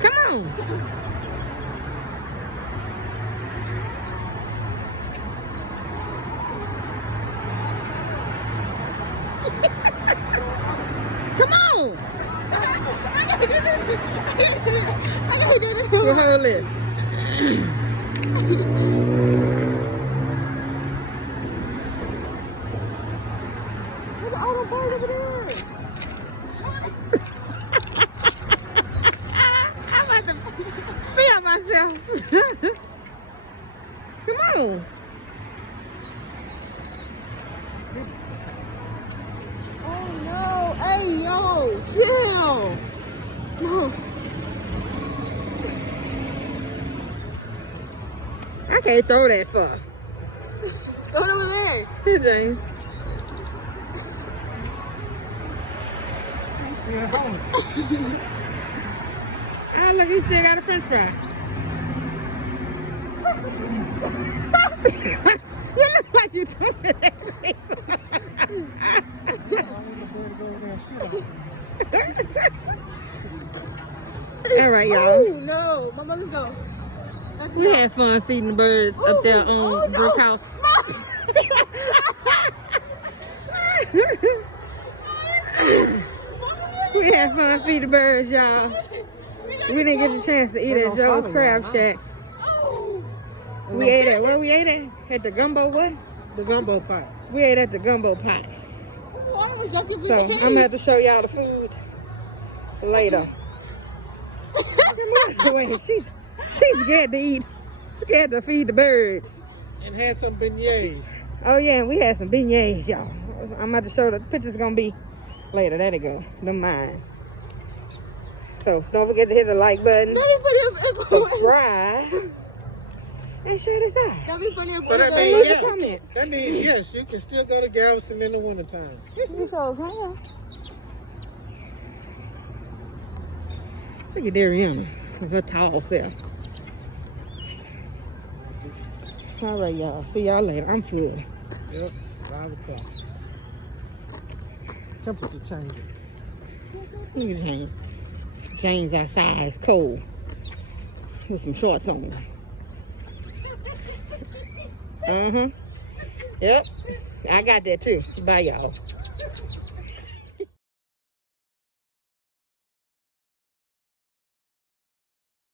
Come on. Come on. We'll hold this. Look at all the birds over there. I'm about to feel myself. Come on. Oh no. Hey yo, chill. No. I can't throw that far. Throw it over there. It ain't. Ah, look, he still got a french fry. You look like you doing it every All right, y'all. Oh no, my mother's go. We had fun feeding the birds up there on Brick House. We had fun feeding the birds, y'all. We didn't get the chance to eat at Joe's Crab Shack. We ate at, where we ate at? At the gumbo what? The gumbo pot. We ate at the gumbo pot. So I'm gonna have to show y'all the food later. Wait, she's scared to eat. Scared to feed the birds. And had some beignets. Oh yeah, we had some beignets, y'all. I'm about to show the picture's gonna be later. There they go. Them mine. So don't forget to hit the like button, subscribe, and share this out. That'd be funny if So that Leave means, a comment. that means yes, you can still go to Galveston in the wintertime. Look at Dariana with her tall self. All right, y'all. See y'all later. I'm full. Yep, 5 o'clock. Temperature changing. Look at James. James outside is cold with some shorts on. Yep. I got that too. Bye, y'all.